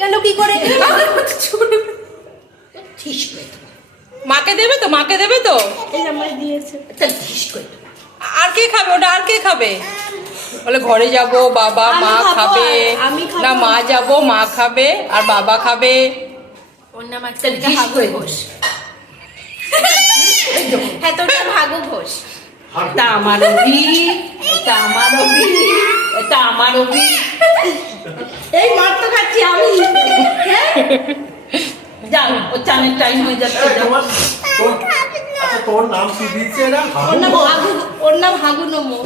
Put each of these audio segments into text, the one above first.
গেল কি করে? মাকে দেবে তো, মাকে দেবে তো। এই আমার দিয়েছে। আর কে খাবে ওটা? আর কে খাবে? বলে ঘরে যাব, বাবা মা খাবে না, মা যাব, মা খাবে আর বাবা খাবে। ওর নাম আজকে ভাগু ঘোষ। হ্যাঁ, তোর নাম ভাগু ঘোষ। এটা আমার অভি, এটা আমার অভি, এটা আমার অভি। এই মার তো খাচ্ছি আমি। যাও, ও চানের টাইম হয়ে যাচ্ছে। তোর নাম কি দিয়েছে না? ওর নাম ভাগু, ওর নাম হাগু নমো।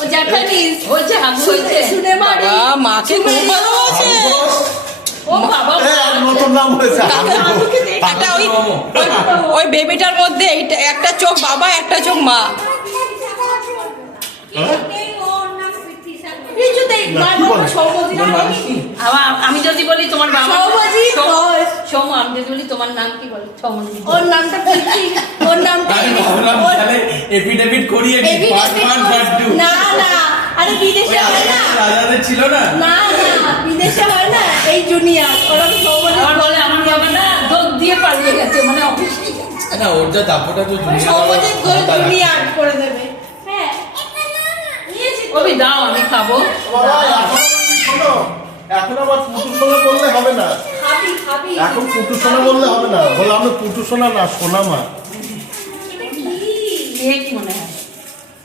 ও জাপানিজ হয়েছে, হাগু হয়েছে। শুনে মারি। বাবা মাকে খুব ভালোবাসে। ও বাবা, নতুন নাম হয়েছে। একটা ওই বেবিটার মধ্যে একটা চোখ বাবা, একটা চোখ মা। আমি যদি বলি তোমার বাবা, সৌম, আমি যদি বলি তোমার নাম কি বল? সৌমজি। ওর নামটা বলছি, ওর নামটা এফিডেভিট করিয়ে না না, আরে বিদেশে হয় না, রাজাদের ছিল না, না না বিদেশে হয় না, এই জুনিয়র ওরা সৌমজি বলে আমার বাবা না যোগ দিয়ে পালিয়ে গেছে, মানে অফিস না ওর যা দাপটা তো সৌমজি জুনিয়র করে দেবে। হ্যাঁ ওই দাও, আমি খাবো। এখন আবার পুটু সোনা বললে হবে না, খাবি খাবি। এখন পুটু সোনা বললে হবে না, বলে আমরা পুটু সোনা না, সোনা মা। কেক মনে হয়।